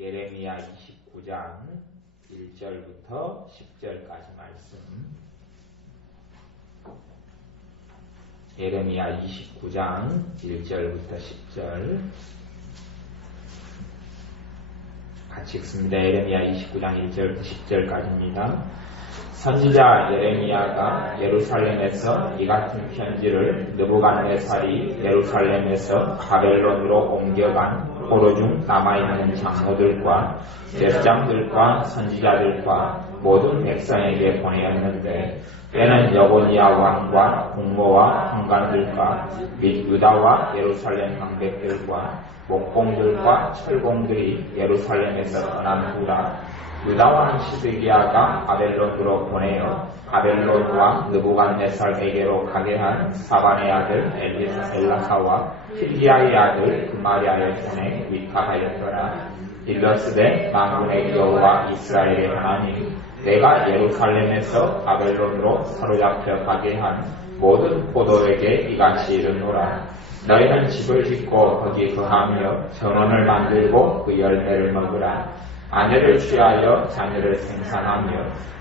예레미야 29장 1절부터 10절까지 말씀. 예레미야 29장 1절부터 10절 같이 읽습니다. 예레미야 29장 1절부터 10절까지입니다. 선지자 예레미야가 예루살렘에서 이 같은 편지를 느부갓네살이 예루살렘에서 바벨론으로 옮겨간 포로 중 남아있는 장로들과 제사장들과 선지자들과 모든 백성에게 보내었는데, 때는 여고니아 왕과 국모와 황관들과 및 유다와 예루살렘 방백들과 목공들과 철공들이 예루살렘에서 떠난 후라. 유다 왕 시드기야가 바벨론으로 보내어 바벨론 왕 느부갓네살에게로 가게 한 사반의 아들 엘라사와 힐기야의 아들 그마리아를 보내 위탁하였더라. 일러스되 만군의 여호와 이스라엘의 하나님, 내가 예루살렘에서 바벨론으로 사로잡혀 가게 한 모든 포도에게 이같이 이르노라. 너희는 집을 짓고 거기 거하며 전원을 만들고 그 열매를 먹으라. 아내를 취하여 자녀를 생산하며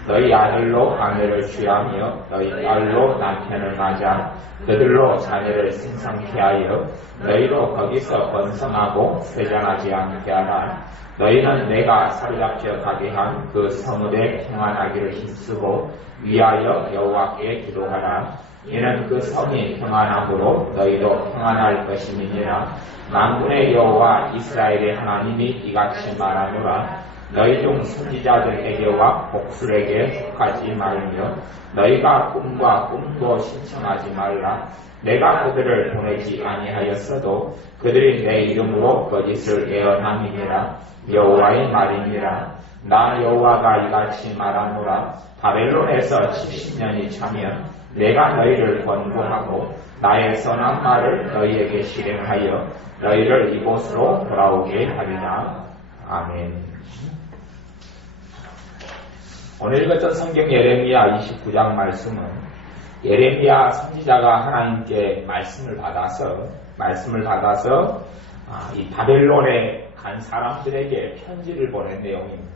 너희 아들로 아내를 취하며 너희 딸로 남편을 맞아 그들로 자녀를 생산케 하여 너희로 거기서 번성하고 쇠잔하지 않게 하라. 너희는 내가 사로잡혀 가게 한 그 성읍에 평안하기를 힘쓰고 위하여 여호와께 기도하라. 이는 그 성이 평안함으로 너희도 평안할 것임이니라. 만군의 여호와 이스라엘의 하나님이 이같이 말하노라. 너희 중 선지자들에게와 복술에게 속하지 말며 너희가 꿈과 꿈도 신청하지 말라. 내가 그들을 보내지 아니하였어도 그들이 내 이름으로 거짓을 예언함이니라. 여호와의 말이니라. 나 여호와가 이같이 말하노라. 바벨론에서 70년이 차면 내가 너희를 권고하고 나의 선한 말을 너희에게 실행하여 너희를 이곳으로 돌아오게 하리라. 아멘. 오늘 읽었던 성경 예레미야 29장 말씀은 예레미야 선지자가 하나님께 말씀을 받아서 이 바벨론에 간 사람들에게 편지를 보낸 내용입니다.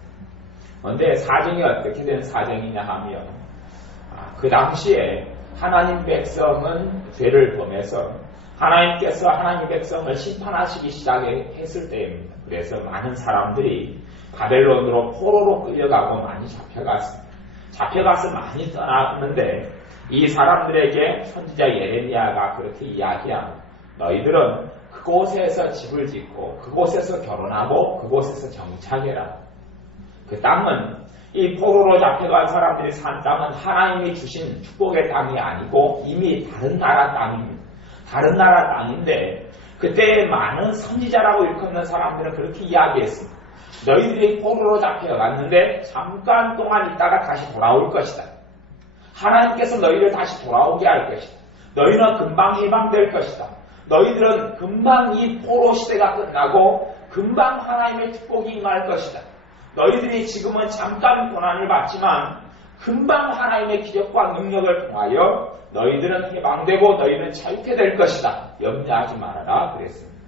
그런데 사정이 어떻게 된 사정이냐 하면 그 당시에 하나님 백성은 죄를 범해서 하나님께서 하나님 백성을 심판하시기 시작했을 때입니다. 그래서 많은 사람들이 바벨론으로 포로로 끌려가고 많이 잡혀가서 많이 떠났는데, 이 사람들에게 선지자 예레미야가 그렇게 이야기합니다. 너희들은 그곳에서 집을 짓고 그곳에서 결혼하고 그곳에서 정착해라. 그 땅은, 이 포로로 잡혀간 사람들이 산 땅은 하나님이 주신 축복의 땅이 아니고 이미 다른 나라 땅입니다. 다른 나라 땅인데, 그때 많은 선지자라고 일컫는 사람들은 그렇게 이야기했습니다. 너희들이 포로로 잡혀갔는데 잠깐 동안 있다가 다시 돌아올 것이다. 하나님께서 너희를 다시 돌아오게 할 것이다. 너희는 금방 해방될 것이다. 너희들은 금방 이 포로 시대가 끝나고 금방 하나님의 축복이 임할 것이다. 너희들이 지금은 잠깐 고난을 받지만 금방 하나님의 기적과 능력을 통하여 너희들은 해방되고 너희는 자유케 될 것이다. 염려하지 말아라 그랬습니다.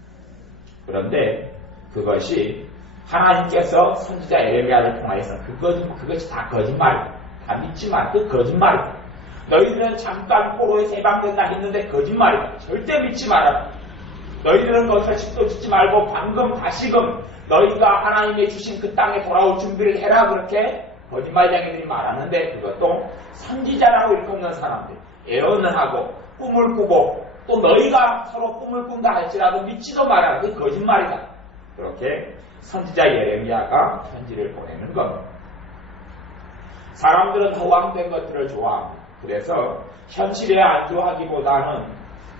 그런데 그것이 하나님께서 선지자 예레미야를 통하여서 그것이 다 거짓말이다. 다 믿지 마. 그 거짓말이다. 너희들은 잠깐 포로에서 해방된다 했는데 거짓말이다. 절대 믿지 마라. 너희들은 거기서 집도 짓지 말고 방금 다시금 너희가 하나님의 주신 그 땅에 돌아올 준비를 해라. 그렇게 거짓말쟁이들이 말하는데, 그것도 선지자라고 일컫는 사람들 예언을 하고 꿈을 꾸고 또 너희가 서로 꿈을 꾼다 할지라도 믿지도 마라. 그게 거짓말이다. 그렇게 선지자 예레미야가 편지를 보내는 겁니다. 사람들은 허황된 것들을 좋아합니다. 그래서 현실에 안주하기보다는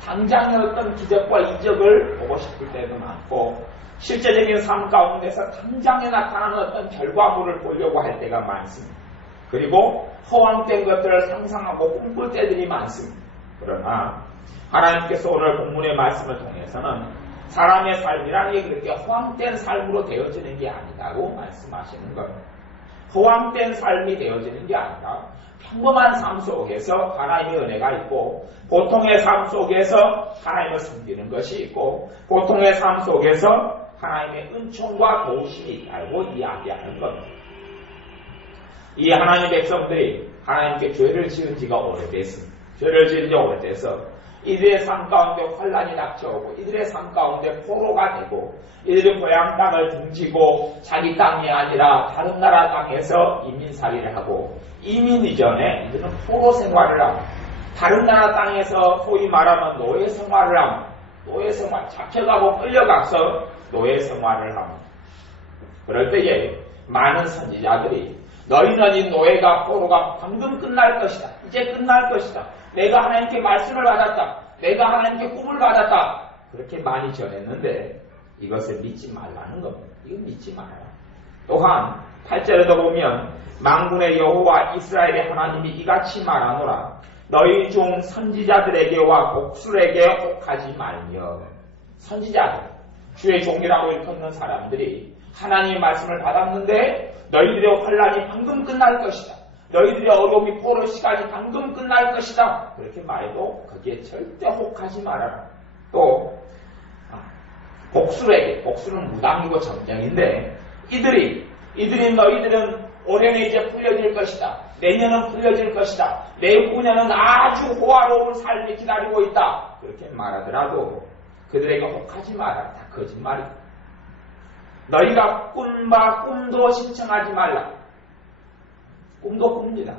당장의 어떤 기적과 이적을 보고 싶을 때도 많고, 실제적인 삶 가운데서 당장에 나타나는 어떤 결과물을 보려고 할 때가 많습니다. 그리고 허황된 것들을 상상하고 꿈꿀 때들이 많습니다. 그러나 하나님께서 오늘 본문의 말씀을 통해서는 사람의 삶이라는 게 그렇게 허황된 삶으로 되어지는 게 아니다고 말씀하시는 겁니다. 허황된 삶이 되어지는 게 아니라 평범한 삶 속에서 하나님의 은혜가 있고, 보통의 삶 속에서 하나님을 섬기는 것이 있고, 보통의 삶 속에서 하나님의 은총과 도우심이 알고 이야기하는 겁니다. 이 하나님의 백성들이 하나님께 죄를 지은 지가 오래됐습니다. 죄를 지은 지 오래돼서 이들의 삶 가운데 환란이 닥쳐오고 이들의 삶 가운데 포로가 되고 이들의 고향 땅을 등지고 자기 땅이 아니라 다른 나라 땅에서 이민살이를 하고 이민 이전에 이들은 포로 생활을 하고 다른 나라 땅에서 소위 말하면 노예 생활을 하고 노예 생활 잡혀가고 끌려가서 노예 생활을 하고 그럴 때에 많은 선지자들이 너희는 이 노예가 포로가 방금 끝날 것이다. 이제 끝날 것이다. 내가 하나님께 말씀을 받았다. 내가 하나님께 꿈을 받았다. 그렇게 많이 전했는데 이것을 믿지 말라는 겁니다. 이건 믿지 말아라. 또한 8절에도 보면 만군의 여호와 이스라엘의 하나님이 이같이 말하노라. 너희 중 선지자들에게와 복술에게 혹하지 말며. 선지자들, 주의 종이라고 일컫는 사람들이 하나님의 말씀을 받았는데 너희들의 환란이 방금 끝날 것이다. 너희들의 어려움이 포로 시간이 방금 끝날 것이다. 그렇게 말해도 거기에 절대 혹하지 말아라. 또 복술에게, 복술은 무당이고 점쟁인데 너희들은 올해는 이제 풀려질 것이다. 내년은 풀려질 것이다. 내후년은 아주 호화로운 삶이 기다리고 있다. 그렇게 말하더라도 그들에게 혹하지 마라. 다 거짓말이다. 너희가 꿈도 신청하지 말라. 꿈도 꿉니다.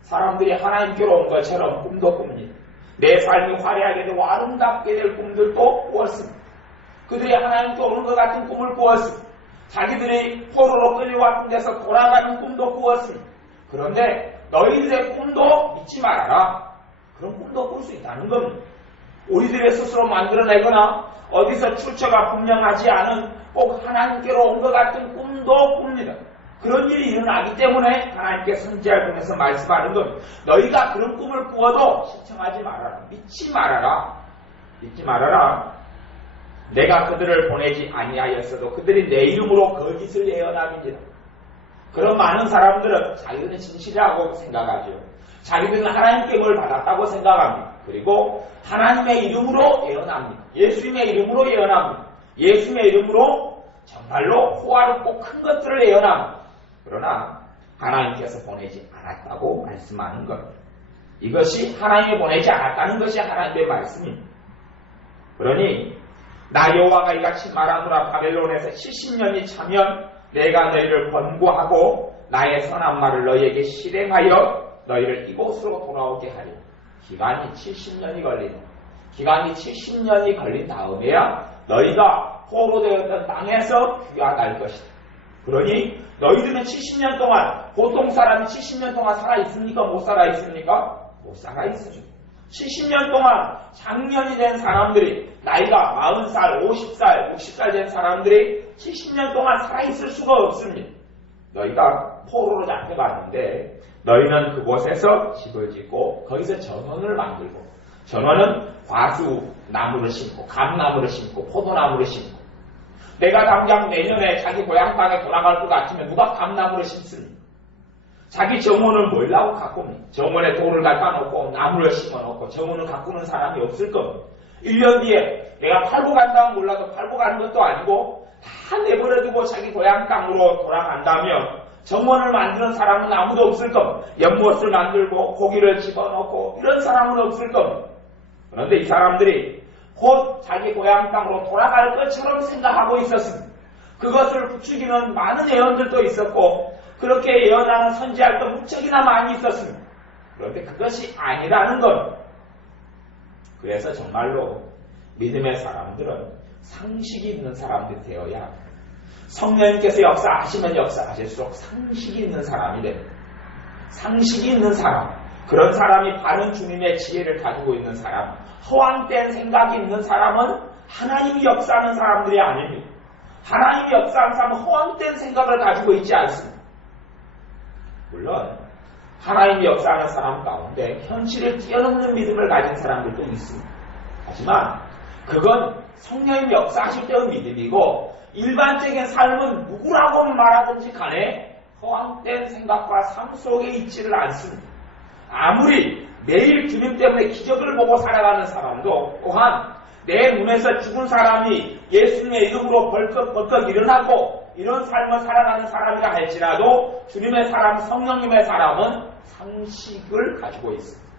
사람들이 하나님께로 온 것처럼 꿈도 꿉니다. 내 삶이 화려하게 되고 아름답게 될 꿈들도 꾸었습니다. 그들이 하나님께 오는 것 같은 꿈을 꾸었습니다. 자기들이 포로로 끌려왔던 데서 돌아가는 꿈도 꾸었습니다. 그런데 너희들의 꿈도 믿지 말아라. 그런 꿈도 꿀 수 있다는 겁니다. 우리들의 스스로 만들어내거나 어디서 출처가 분명하지 않은 꼭 하나님께로 온 것 같은 꿈도 꿉니다. 그런 일이 일어나기 때문에 하나님께 선지자를 통해서 말씀하는 것. 너희가 그런 꿈을 꾸어도 신청하지 말아라. 믿지 말아라. 믿지 말아라. 내가 그들을 보내지 아니하였어도 그들이 내 이름으로 거짓을 예언함이니라. 그런 많은 사람들은 자기들은 진실이라고 생각하죠. 자기들은 하나님께 뭘 받았다고 생각합니다. 그리고 하나님의 이름으로 예언합니다. 예수님의 이름으로 예언합니다. 예수님의 이름으로 정말로 호화롭고 큰 것들을 예언합니다. 그러나 하나님께서 보내지 않았다고 말씀하는 것. 이것이 하나님이 보내지 않았다는 것이 하나님의 말씀입니다. 그러니 나 여호와가 이같이 말하노라. 바벨론에서 70년이 차면 내가 너희를 번구하고 나의 선한 말을 너희에게 실행하여 너희를 이곳으로 돌아오게 하리. 기간이 70년이 걸린다. 기간이 70년이 걸린 다음에야 너희가 포로되었던 땅에서 귀화갈 것이다. 그러니 너희들은 70년 동안, 보통 사람이 70년 동안 살아있습니까? 못 살아있습니까? 못 살아있어요. 70년 동안 장년이 된 사람들이, 나이가 40살, 50살, 60살 된 사람들이 70년 동안 살아있을 수가 없습니다. 너희가 포로로 잡혀갔는데 너희는 그곳에서 집을 짓고 거기서 전원을 만들고, 전원은 과수나무를 심고 감나무를 심고 포도나무를 심고, 내가 당장 내년에 자기 고향 땅에 돌아갈 것 같으면 누가 감나무를 심습니까? 자기 정원을 뭘라고 가꿉니까? 정원에 돌을 갖다 놓고 나무를 심어놓고 정원을 가꾸는 사람이 없을 겁니다. 1년 뒤에 내가 팔고 간다면 몰라도 팔고 가는 것도 아니고 다 내버려두고 자기 고향 땅으로 돌아간다면 정원을 만드는 사람은 아무도 없을 겁니다. 연못을 만들고 고기를 집어넣고 이런 사람은 없을 겁니다. 그런데 이 사람들이 곧 자기 고향 땅으로 돌아갈 것처럼 생각하고 있었습니다. 그것을 부추기는 많은 예언들도 있었고 그렇게 예언하는 선지자들도 무척이나 많이 있었습니다. 그런데 그것이 아니라는 것. 그래서 정말로 믿음의 사람들은 상식이 있는 사람들이 되어야 합니다. 성령님께서 역사하시면 역사하실수록 상식이 있는 사람이 됩니다. 상식이 있는 사람, 그런 사람이 바른 주님의 지혜를 가지고 있는 사람, 허황된 생각이 있는 사람은 하나님이 역사하는 사람들이 아닙니다. 하나님이 역사하는 사람은 허황된 생각을 가지고 있지 않습니다. 물론 하나님이 역사하는 사람 가운데 현실을 뛰어넘는 믿음을 가진 사람들도 있습니다. 하지만 그건 성령님이 역사하실 때의 믿음이고 일반적인 삶은 누구라고 말하든지 간에 허황된 생각과 삶 속에 있지를 않습니다. 아무리 매일 주님 때문에 기적을 보고 살아가는 사람도 또한 내 눈에서 죽은 사람이 예수님의 이름으로 벌컥 일어나고 이런 삶을 살아가는 사람이라 할지라도 주님의 사람, 성령님의 사람은 상식을 가지고 있습니다.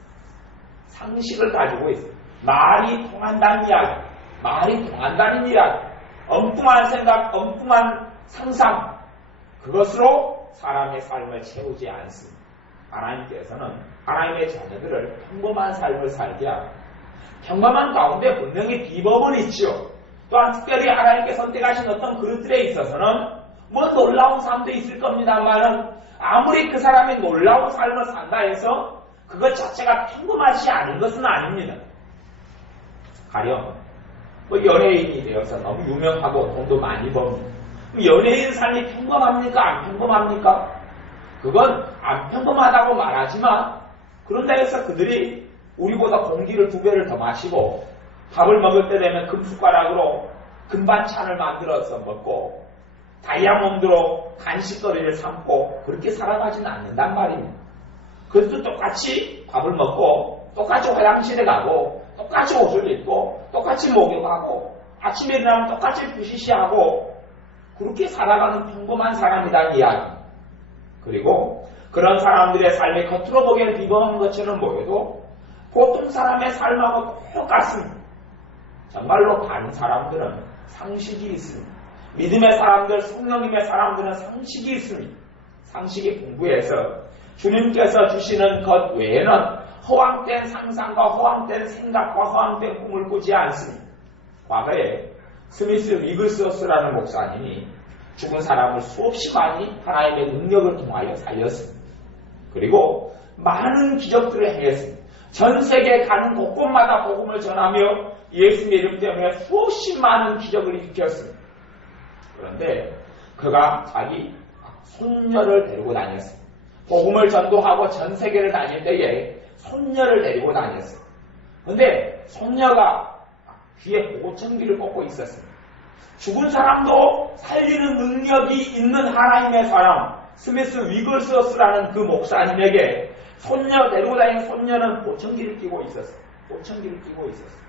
상식을 가지고 있습니다. 말이 통한다는 이야기, 말이 통한다는 이야기, 엉뚱한 생각, 엉뚱한 상상, 그것으로 사람의 삶을 채우지 않습니다. 하나님께서는 하나님의 자녀들을 평범한 삶을 살게 합니다. 평범한 가운데 분명히 비법은 있죠. 또한 특별히 하나님께 선택하신 어떤 그릇들에 있어서는 뭐 놀라운 삶도 있을 겁니다만은 아무리 그 사람이 놀라운 삶을 산다 해서 그것 자체가 평범하지 않은 것은 아닙니다. 가령 뭐 연예인이 되어서 너무 유명하고 돈도 많이 법니다. 연예인 삶이 평범합니까? 안 평범합니까? 그건 안 평범하다고 말하지만 그런다 해서 그들이 우리보다 공기를 2배를 더 마시고 밥을 먹을 때 되면 금숟가락으로 금반찬을 만들어서 먹고 다이아몬드로 간식거리를 삼고 그렇게 살아가지는 않는단 말입니다. 그래도 똑같이 밥을 먹고 똑같이 화장실에 가고 똑같이 옷을 입고 똑같이 목욕하고 아침에 일어나면 똑같이 부시시하고 그렇게 살아가는 평범한 사람이라는 이야기. 그리고 그런 사람들의 삶이 겉으로 보기에는 비범한 것처럼 보여도 보통 사람의 삶하고 똑같습니다. 정말로 다른 사람들은 상식이 있습니다. 믿음의 사람들, 성령님의 사람들은 상식이 있습니다. 상식이 풍부해서 주님께서 주시는 것 외에는 허황된 상상과 허황된 생각과 허황된 꿈을 꾸지 않습니다. 과거에 스미스 위글스워스라는 목사님이 죽은 사람을 수없이 많이 하나님의 능력을 통하여 살렸습니다. 그리고 많은 기적들을 행했습니다. 전 세계에 가는 곳곳마다 복음을 전하며 예수님의 이름 때문에 수없이 많은 기적을 일으켰습니다. 그런데 그가 자기 손녀를 데리고 다녔습니다. 복음을 전도하고 전 세계를 다닐 때에 손녀를 데리고 다녔어요. 그런데 손녀가 귀에 보청기를 꽂고 있었습니다. 죽은 사람도 살리는 능력이 있는 하나님의 사람 스미스 위글스워스라는 그 목사님에게 손녀 데리고 다니는 손녀는 보청기를 끼고 있었어요. 보청기를 끼고 있었어요.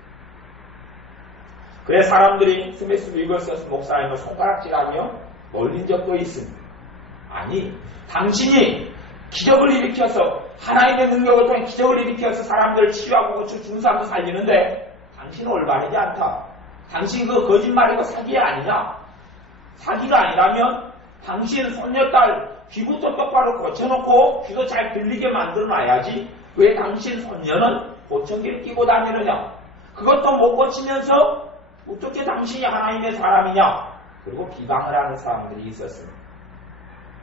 그래 사람들이 스미스 위글스워스 목사님을 손가락질하며 놀린 적도 있습니다. 아니 당신이 기적을 일으켜서 하나님의 능력을 통해 기적을 일으켜서 사람들을 치유하고 고쳐 죽은 사람도 살리는데 당신은 올바르지 않다. 당신 그 거짓말이고 사기 아니냐? 사기가 아니라면 당신 손녀딸 귀부터 똑바로 고쳐놓고 귀도 잘 들리게 만들어놔야지 왜 당신 손녀는 보청기를 끼고 다니느냐? 그것도 못 고치면서 어떻게 당신이 하나님의 사람이냐? 그리고 비방을 하는 사람들이 있었습니다.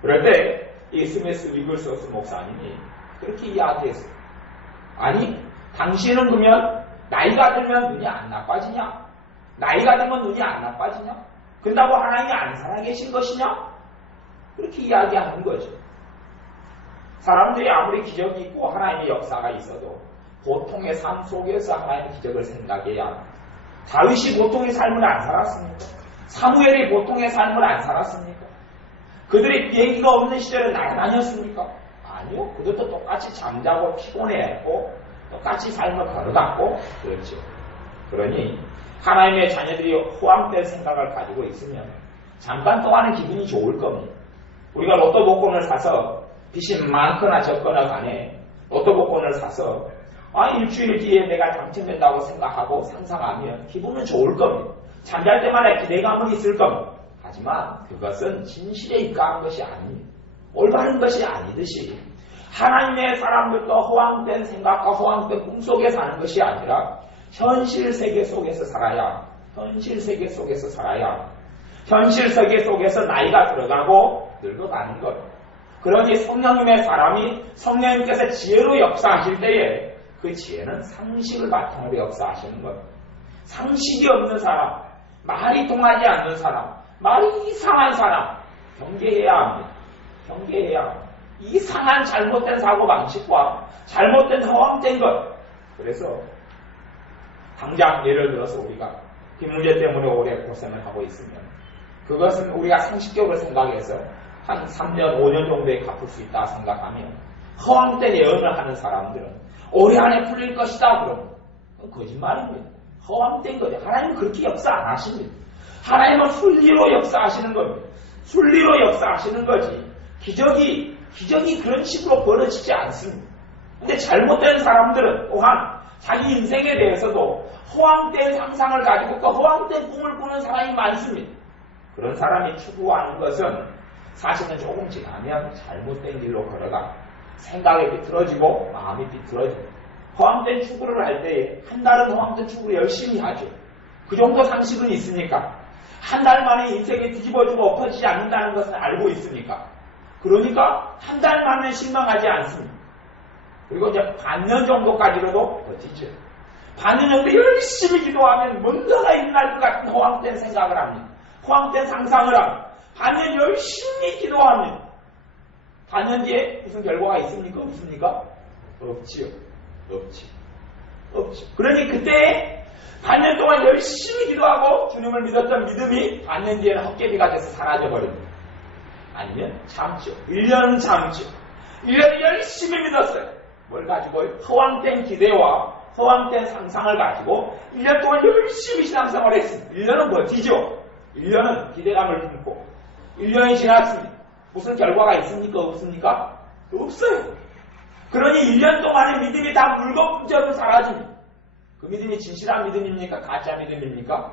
그럴 때 이 스미스 위글스워스 목사님이 그렇게 이야기했어요. 아니 당신은 그러면 나이가 들면 눈이 안 나빠지냐? 나이가 들면 눈이 안 나빠지냐? 그런다고 하나님이 안 살아계신 것이냐? 그렇게 이야기하는 거죠. 사람들이 아무리 기적이 있고 하나님의 역사가 있어도 보통의 삶 속에서 하나님의 기적을 생각해야 합니다. 다윗이 보통의 삶을 안 살았습니까? 사무엘이 보통의 삶을 안 살았습니까? 그들이 비행기가 없는 시절에 날아다녔습니까? 아니요. 그들도 똑같이 잠자고 피곤해했고 똑같이 삶을 걸어갔고 그렇죠. 그러니 하나님의 자녀들이 호황된 생각을 가지고 있으면 잠깐 동안은 기분이 좋을 겁니다. 우리가 로또 복권을 사서 빚이 많거나 적거나 간에 로또 복권을 사서 일주일 뒤에 내가 당첨된다고 생각하고 상상하면 기분은 좋을 겁니다. 잠잘 때마다 기대감은 있을 겁니다. 하지만 그것은 진실에 입각한 것이 아닙니다. 올바른 것이 아니듯이 하나님의 사람들도 허황된 생각과 허황된 꿈 속에 사는 것이 아니라 현실 세계 속에서 살아야 현실 세계 속에서 살아야 현실 세계 속에서 나이가 들어가고 늙어가는 것. 그러니 성령님의 사람이 성령님께서 지혜로 역사하실 때에 그 지혜는 상식을 바탕으로 역사하시는 것. 상식이 없는 사람, 말이 통하지 않는 사람, 말이 이상한 사람 경계해야 합니다. 경계해야 합니다. 이상한 잘못된 사고방식과 잘못된 허황된 것. 그래서 당장 예를 들어서 우리가 이 문제 때문에 오래 고생을 하고 있으면 그것은 우리가 상식적으로 생각해서 한 3년, 5년 정도에 갚을 수 있다 생각하면 허황된 예언을 하는 사람들은 올해 안에 풀릴 것이다 그러면 거짓말입니다. 허황된 거죠. 하나님은 그렇게 역사 안 하십니다. 하나님은 순리로 역사하시는 겁니다. 순리로 역사하시는 거지. 기적이 그런 식으로 벌어지지 않습니다. 근데 잘못된 사람들은 또한 자기 인생에 대해서도 허황된 상상을 가지고 그 허황된 꿈을 꾸는 사람이 많습니다. 그런 사람이 추구하는 것은 사실은 조금 지나면 잘못된 길로 걸어가 생각이 비틀어지고 마음이 비틀어지고 허황된 추구를 할 때에 한 달은 허황된 추구를 열심히 하죠. 그 정도 상식은 있으니까. 한 달 만에 인생이 뒤집어지고 엎어지지 않는다는 것은 알고 있으니까. 그러니까 한 달 만에 실망하지 않습니다. 그리고 이제 반년 정도까지라도 버티죠. 반년 정도 열심히 기도하면 뭔가가 일어날 것 같은 허황된 생각을 합니다. 허황된 상상을 합니다. 반년 열심히 기도합니다. 반년 뒤에 무슨 결과가 있습니까? 없습니까? 없지요. 없죠. 그러니 그때 반년 동안 열심히 기도하고 주님을 믿었던 믿음이 반년 뒤에는 헛개비가 돼서 사라져버립니다. 아니면 참죠. 1년 참죠. 1년 열심히 믿었어요. 뭘 가지고? 허황된 기대와 허황된 상상을 가지고 1년 동안 열심히 신앙생활을 했습니다. 1년은 버티죠. 1년은 기대감을 품고 1년이 지났습니다. 무슨 결과가 있습니까? 없습니까? 없어요. 그러니 1년 동안의 믿음이 다 물거품처럼 사라집니다. 그 믿음이 진실한 믿음입니까? 가짜 믿음입니까?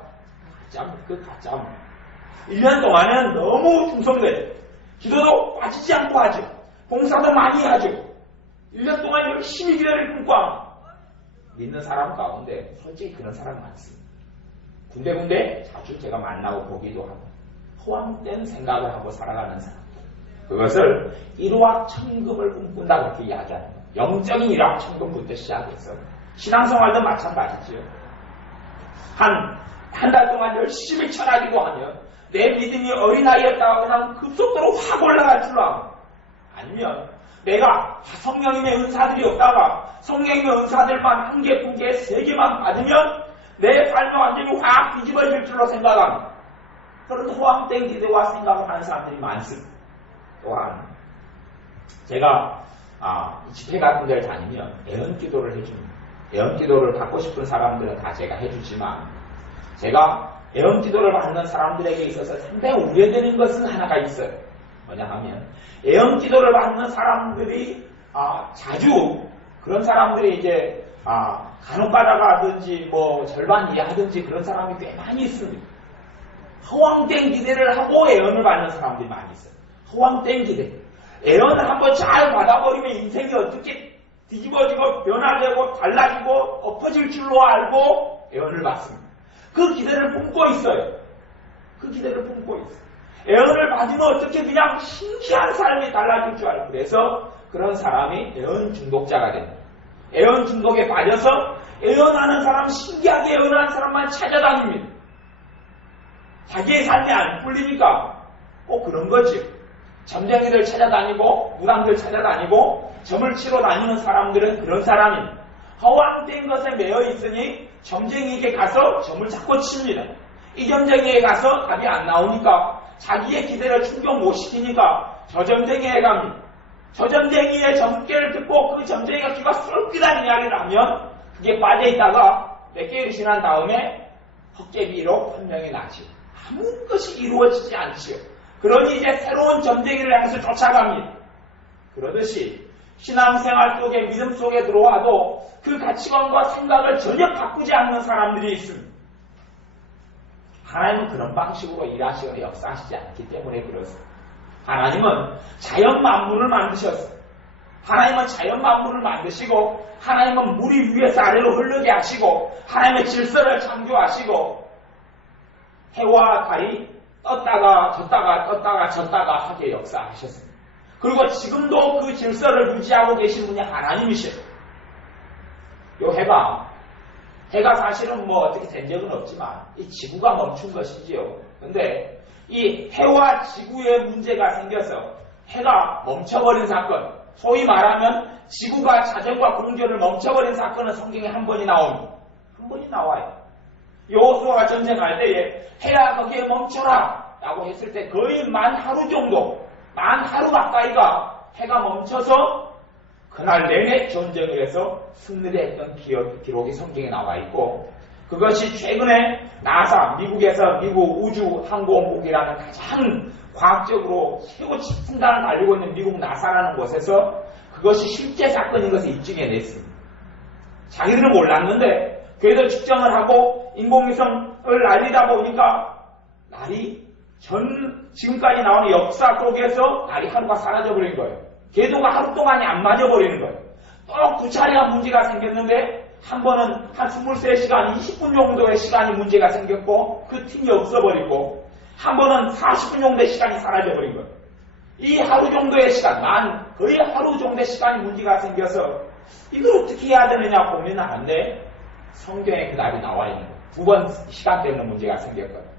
가짜입니다. 1년 동안은 너무 충성돼요. 기도도 빠지지 않고 하죠. 봉사도 많이 하죠. 1년 동안 열심히 기도를 품고 합니다. 믿는 사람 가운데 솔직히 그런 사람 많습니다. 군데군데 자주 제가 만나고 보기도 하고 허황된 생각을 하고 살아가는 사람. 그것을 일확천금을 꿈꾼다 그렇게 이야기하는 거예요. 영적인 일확천금부터 시작해서 신앙생활도 마찬가지죠. 한 달 동안 열심히 천하기도 하면 내 믿음이 어린아이였다고 그냥 급속도로 확 올라갈 줄로 알고 아니면 내가 성령님의 은사들이 없다가 성령님의 은사들만 한 개, 두 개, 세 개만 받으면 내 삶이 완전히 확 뒤집어질 줄로 생각합니다. 그런 허황된 기대와 생각을 하는 사람들이 많습니다. 또한 제가 집회 같은 데를 다니면 애언기도를 해줍니다. 애언기도를 받고 싶은 사람들은 다 제가 해주지만 제가 애언기도를 받는 사람들에게 있어서 상당히 우려되는 것은 하나가 있어요. 뭐냐 하면 애언기도를 받는 사람들이 자주 그런 사람들이 이제 간혹가다가 뭐 절반 이하든지 그런 사람이 꽤 많이 있습니다. 허황된 기대를 하고 애언을 받는 사람들이 많이 있어요. 허황된 기대. 애언을 한번 잘 받아버리면 인생이 어떻게 뒤집어지고 변화되고 달라지고 엎어질 줄로 알고 애언을 받습니다. 그 기대를 품고 있어요. 애언을 받으면 어떻게 그냥 신기한 삶이 달라질 줄 알고 그래서 그런 사람이 애언 중독자가 됩니다. 애언 중독에 빠져서 애언하는 사람, 신기하게 애언하는 사람만 찾아다닙니다. 자기의 삶이 안 풀리니까 꼭 그런 거지. 점쟁이들 찾아다니고 무당들 찾아다니고 점을 치러 다니는 사람들은 그런 사람입니다. 허황된 것에 매여 있으니 점쟁이에게 가서 점을 자꾸 칩니다. 이 점쟁이에 가서 답이 안 나오니까 자기의 기대를 충족 못 시키니까 저 점쟁이에 갑니다. 저 점쟁이의 점괘를 듣고 그 점쟁이가 귀가 쏠깃한 이야기를 하면 그게 빠져있다가 몇 개월이 지난 다음에 헛개비로 판명이 나지. 아무것이 이루어지지 않지요. 그러니 이제 새로운 점쟁이를 향해서 쫓아갑니다. 그러듯이 신앙생활 속에 믿음 속에 들어와도 그 가치관과 생각을 전혀 바꾸지 않는 사람들이 있습니다. 하나님은 그런 방식으로 일하시거나 역사하시지 않기 때문에 그렇습니다. 하나님은 자연 만물을 만드셨어요. 하나님은 자연 만물을 만드시고 하나님은 물이 위에서 아래로 흐르게 하시고 하나님의 질서를 창조하시고 해와 달이 떴다가 졌다가 하게 역사하셨습니다. 그리고 지금도 그 질서를 유지하고 계신 분이 하나님이셔요. 요 해가 사실은 뭐 어떻게 된 적은 없지만 이 지구가 멈춘 것이지요. 근데 이 해와 지구에 문제가 생겨서 해가 멈춰버린 사건, 소위 말하면 지구가 자전과 공전을 멈춰버린 사건은 성경에 한 번이 나옵니다. 한 번이 나와요. 여호수아가 전쟁할 때에 해야 거기에 멈춰라 라고 했을 때 거의 만 하루 가까이가 해가 멈춰서 그날 내내 전쟁을 해서 승리를 했던 기록이 성경에 나와 있고 그것이 최근에 나사, 미국 우주항공국이라는 가장 과학적으로 최고 승단을 달리고 있는 미국 나사라는 곳에서 그것이 실제 사건인 것을 입증해냈습니다. 자기들은 몰랐는데 그래도 측정을 하고 인공위성을 날리다 보니까 날이 지금까지 나오는 역사 속에서 날이 하루가 사라져버린 거예요. 궤도가 하루 동안이 안 맞아버리는 거예요. 또 두 차례가 문제가 생겼는데 한 번은 한 23시간, 20분 정도의 시간이 문제가 생겼고 그 틈이 없어버리고 한 번은 40분 정도의 시간이 사라져버린 거예요. 이 하루 정도의 시간, 거의 하루 정도의 시간이 문제가 생겨서 이걸 어떻게 해야 되느냐 보면 안 돼. 성경에 그 답이 나와 있는 거예요. 두 번 시간 때문에 문제가 생겼거든.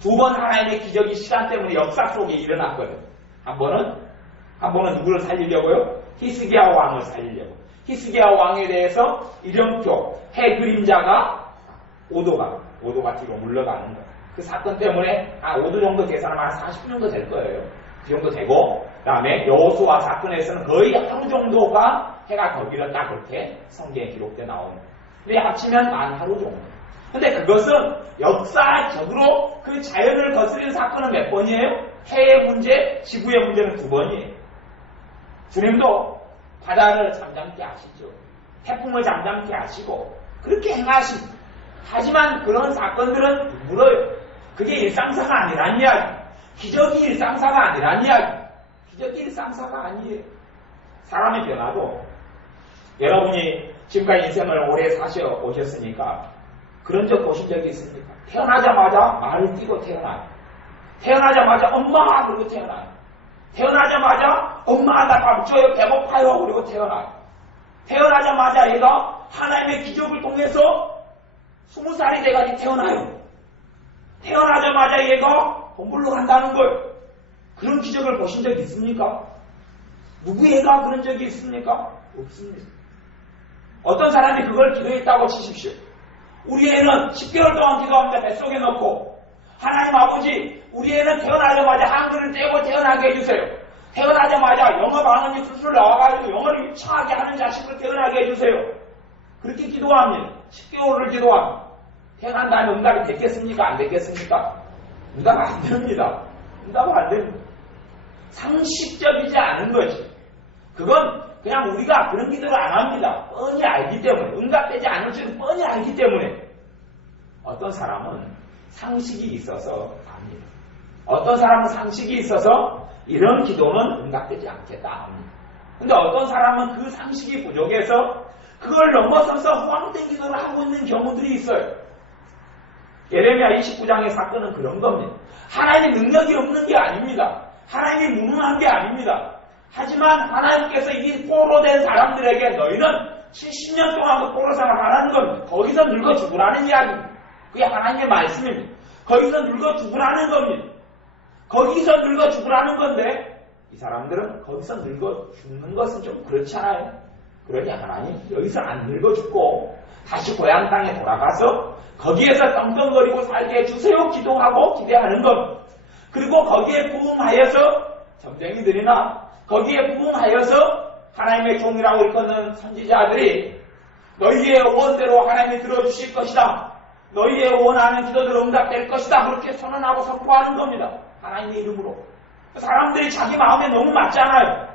두 번 하나님의 기적이 시간 때문에 역사 속에 일어났거든. 한 번은 누구를 살리려고요? 히스기야 왕을 살리려고. 히스기야 왕에 대해서 이름표, 해 그림자가 5도가 뒤로 물러가는 거예요. 그 사건 때문에 한 5도 정도 계산하면 한 40분 정도 될 거예요. 그 정도 되고, 그 다음에 여호수아 사건에서는 거의 하루 정도가 해가 더 길었다. 그렇게 성경에 기록돼 나오는 거예요. 근데 합치면 만 하루 정도. 근데 그것은 역사적으로 그 자연을 거스린 사건은 몇 번이에요? 해의 문제, 지구의 문제는 2번이에요. 주님도 바다를 잠잠케 하시죠. 태풍을 잠잠케 하시고 그렇게 행하십니다. 하지만 그런 사건들은 물어요. 그게 일상사가 아니란 이야기. 기적이 일상사가 아니란 이야기. 기적이 일상사가 아니에요. 사람의 변화도 여러분이 지금까지 인생을 오래 사셔 오셨으니까 그런 적 보신 적이 있습니까? 태어나자마자 말을 띄고 태어나요. 태어나자마자 엄마 그러고 태어나요. 태어나자마자 엄마 나 밥 줘요 배고파요 그리고 태어나요. 태어나자마자 얘가 하나님의 기적을 통해서 20살이 돼가지고 태어나요. 태어나자마자 얘가 본불로 간다는 걸 그런 기적을 보신 적이 있습니까? 누구 애가 그런 적이 있습니까? 없습니다. 어떤 사람이 그걸 기도했다고 치십시오. 우리 애는 10개월 동안 기도합니다. 뱃속에 넣고 하나님 아버지 우리 애는 태어나자마자 한글을 떼고 태어나게 해주세요. 태어나자마자 영어 방언이 술술 나와가지고 영어를 유창하게 하는 자식을 태어나게 해주세요. 그렇게 기도합니다. 10개월을 기도합니다. 태어난 다음에 응답이 됐겠습니까? 안 됐겠습니까? 응답 안 됩니다. 응답 안 됩니다. 상식적이지 않은 거지. 그건 그냥 우리가 그런 기도를 안 합니다. 뻔히 알기 때문에. 응답되지 않을 줄은 뻔히 알기 때문에. 어떤 사람은 상식이 있어서 합니다. 어떤 사람은 상식이 있어서 이런 기도는 응답되지 않겠다 합니다. 근데 어떤 사람은 그 상식이 부족해서 그걸 넘어서서 허황된 기도를 하고 있는 경우들이 있어요. 예레미야 29장의 사건은 그런 겁니다. 하나님의 능력이 없는 게 아닙니다. 하나님이 무능한 게 아닙니다. 하지만 하나님께서 이 포로 된 사람들에게 너희는 70년 동안 그 포로 생활하라는 겁니다. 거기서 늙어 죽으라는 이야기입니다. 그게 하나님의 말씀입니다. 거기서 늙어 죽으라는 겁니다. 거기서 늙어 죽으라는 건데 이 사람들은 거기서 늙어 죽는 것은 좀 그렇잖아요. 그러니 하나님 여기서 안 늙어 죽고 다시 고향 땅에 돌아가서 거기에서 떵떵거리고 살게 해주세요. 기도하고 기대하는 겁니다. 그리고 거기에 부응하여서 점쟁이들이나 거기에 부응하여서 하나님의 종이라고 일컫는 선지자들이 너희의 원대로 하나님이 들어주실 것이다. 너희의 원하는 기도들 응답될 것이다. 그렇게 선언하고 선포하는 겁니다. 하나님의 이름으로. 사람들이 자기 마음에 너무 맞잖아요.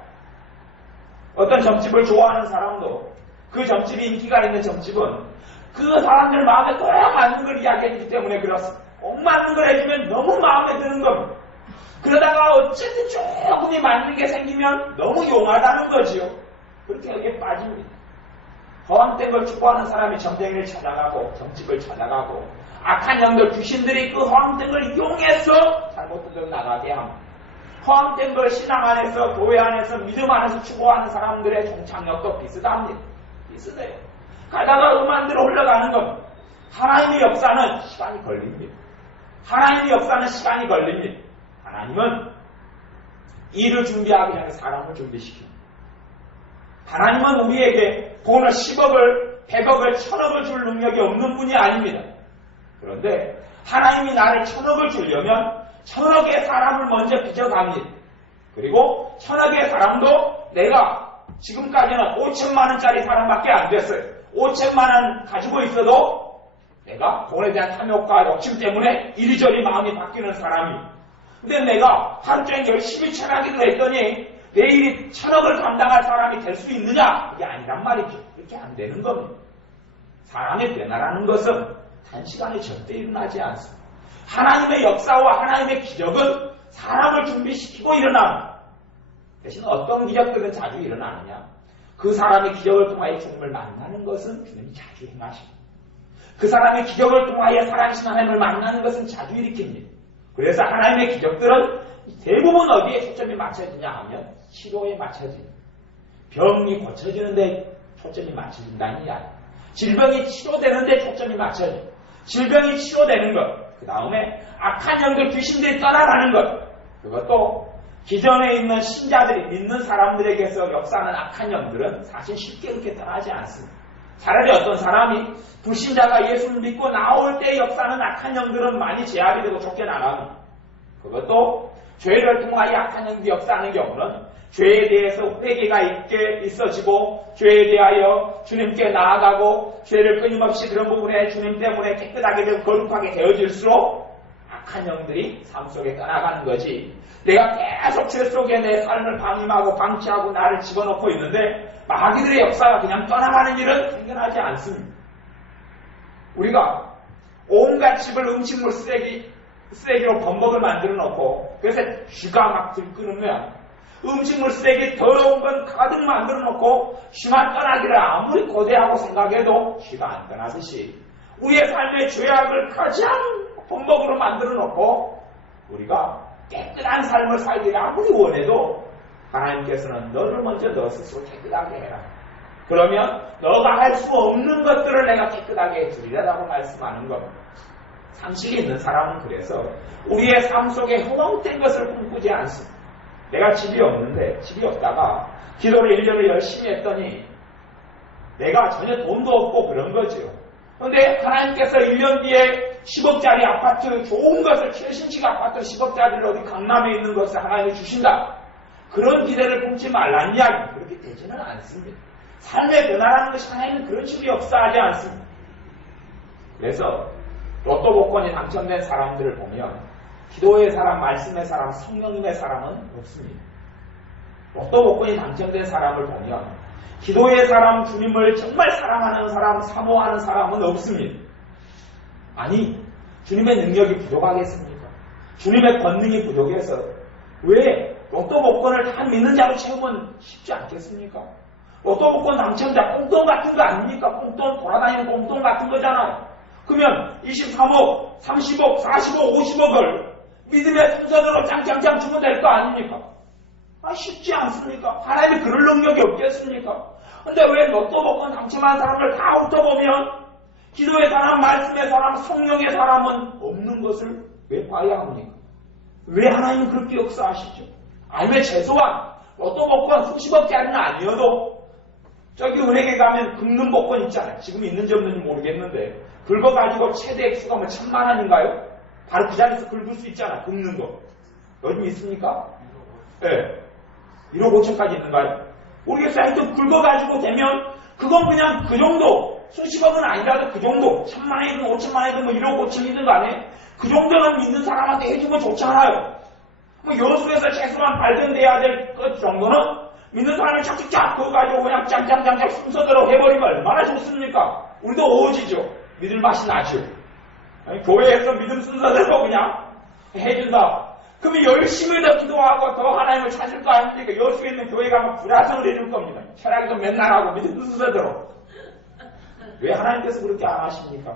어떤 점집을 좋아하는 사람도 그 점집이 인기가 있는 점집은 그 사람들 마음에 꼭 맞는 걸 이야기했기 때문에 그렇습니다. 꼭 맞는 걸 해주면 너무 마음에 드는 겁니다. 그러다가 어쨌든 조금이 맞는 게 생기면 너무 용하다는 거지요. 그렇게 여기에 빠집니다. 허황된 걸 추구하는 사람이 점쟁이를 찾아가고 점집을 찾아가고 악한 영들 귀신들이 그 허황된 걸 이용해서 잘못된 걸 나가게 합니다. 허황된 걸 신앙 안에서 교회 안에서 믿음 안에서 추구하는 사람들의 종착역도 비슷합니다. 비슷해요. 가다가 음안대로 흘러가는 겁니다. 하나님의 역사는 시간이 걸립니다. 하나님의 역사는 시간이 걸립니다. 하나님은 일을 준비하기 전에 사람을 준비시킵니다. 하나님은 우리에게 돈을 10억을, 100억을, 1000억을 줄 능력이 없는 분이 아닙니다. 그런데 하나님이 나를 1000억을 주려면 1000억의 사람을 먼저 빚어갑니다. 그리고 1000억의 사람도 내가 지금까지는 5천만 원짜리 사람밖에 안 됐어요. 5천만 원 가지고 있어도 내가 돈에 대한 탐욕과 욕심 때문에 이리저리 마음이 바뀌는 사람이. 근데 내가 하루 종일 열심히 철학기도 했더니 내일이 1000억을 감당할 사람이 될 수 있느냐? 이게 아니란 말이죠. 그렇게 안 되는 겁니다. 사람의 변화라는 것은 단시간에 절대 일어나지 않습니다. 하나님의 역사와 하나님의 기적은 사람을 준비시키고 일어납니다. 대신 어떤 기적들은 자주 일어나느냐? 그 사람의 기적을 통하여 주님을 만나는 것은 주님이 자주 행하십니다. 그 사람의 기적을 통하여 살아계신 하나님을 만나는 것은 자주 일으킵니다. 그래서 하나님의 기적들은 대부분 어디에 초점이 맞춰지냐 하면 치료에 맞춰집니다. 병이 고쳐지는데 초점이 맞춰진다는 이야기. 질병이 치료되는데 초점이 맞춰집니다. 질병이 치료되는 것, 그 다음에 악한 영들 귀신들이 떠나가는 것, 그것도 기존에 있는 신자들이 믿는 사람들에게서 역사하는 악한 영들은 사실 쉽게 그렇게 떠나지 않습니다. 차라리 어떤 사람이 불신자가 예수를 믿고 나올 때 역사하는 악한 영들은 많이 제압이 되고 쫓겨나갑니다. 그것도 죄를 통하여 악한 영들이 역사하는 경우는 죄에 대해서 회개가 있어지고 죄에 대하여 주님께 나아가고 죄를 끊임없이 그런 부분에 주님 때문에 깨끗하게 되고 거룩하게 되어질수록 악한 영들이 삶 속에 떠나가는 거지. 내가 계속 죄 속에 내 삶을 방임하고 방치하고 나를 집어넣고 있는데 마귀들의 역사가 그냥 떠나가는 일은 생겨나지 않습니다. 우리가 온갖 집을 음식물 쓰레기로 범벅을 만들어 놓고 그래서 쥐가 막 들끓으면 음식물 쓰레기 더러운 건 가득 만들어 놓고 쥐만 떠나기를 아무리 고대하고 생각해도 쥐가 안 떠나듯이 우리의 삶의 죄악을 가장 범벅으로 만들어 놓고 우리가 깨끗한 삶을 살기를 아무리 원해도 하나님께서는 너를 먼저 너 스스로 깨끗하게 해라. 그러면 너가 할 수 없는 것들을 내가 깨끗하게 해주리라고 말씀하는 겁니다. 상식이 있는 사람은 그래서 우리의 삶 속에 허황된 것을 꿈꾸지 않습니다. 내가 집이 없는데 집이 없다가 기도를 1년을 열심히 했더니 내가 전혀 돈도 없고 그런 거죠. 그런데 하나님께서 1년 뒤에 10억짜리 아파트 좋은 것을 최신식 아파트 10억짜리를 어디 강남에 있는 것을 하나님이 주신다. 그런 기대를 품지 말라는 이야기. 그렇게 되지는 않습니다. 삶의 변화라는 것이 하나님은 그런 식으로 역사하지 않습니다. 그래서 로또 복권이 당첨된 사람들을 보면 기도의 사람, 말씀의 사람, 성령님의 사람은 없습니다. 로또 복권이 당첨된 사람을 보면 기도의 사람, 주님을 정말 사랑하는 사람, 사모하는 사람은 없습니다. 아니, 주님의 능력이 부족하겠습니까? 주님의 권능이 부족해서 왜 로또 복권을 다 믿는 자로 채우면 쉽지 않겠습니까? 로또 복권 당첨자 꽁돈 같은 거 아닙니까? 꽁돈 돌아다니는 꽁돈 같은 거잖아요. 그러면 23억, 30억, 40억, 50억을 믿음의 순서대로 짱짱짱 주면 될 거 아닙니까? 쉽지 않습니까? 하나님이 그럴 능력이 없겠습니까? 근데 왜 로또 복권 당첨한 사람을 다 훑어보면 기도의 사람, 말씀의 사람, 성령의 사람은 없는 것을 왜 봐야 합니까? 왜 하나님은 그렇게 역사하시죠? 아니면 최소한 로또 복권 수십억짜리는 아니어도 저기 은행에 가면 긁는 복권 있잖아요. 지금 있는지 없는지 모르겠는데 긁어가지고 최대 액수가 뭐 1000만 원인가요? 바로 그 자리에서 긁을 수 있잖아. 긁는 거. 요즘 있습니까? 네. 1억 5천까지 있는가요? 모르겠어요. 하여튼 긁어가지고 되면 그건 그냥 그 정도 수십억은 아니라도 그 정도 1000만 원이든 5천만 원이든 뭐 1억 5천이든 간에 그 정도는 믿는 사람한테 해주면 좋잖아요. 뭐 여수에서 최소한 발견돼야 될 것 정도는 믿는 사람이 착착착 그거 가지고 그냥 짱짱짱짱 순서대로 해버리면 얼마나 좋습니까? 우리도 오지죠. 믿을 맛이 나죠. 아니, 교회에서 믿음 순서대로 그냥 해준다. 그러면 열심히 더 기도하고 더 하나님을 찾을 거 아닙니까? 여수에 있는 교회 가면 불화성을 해줄 겁니다. 철학도 맨날 하고 믿음 순서대로. 왜 하나님께서 그렇게 안 하십니까?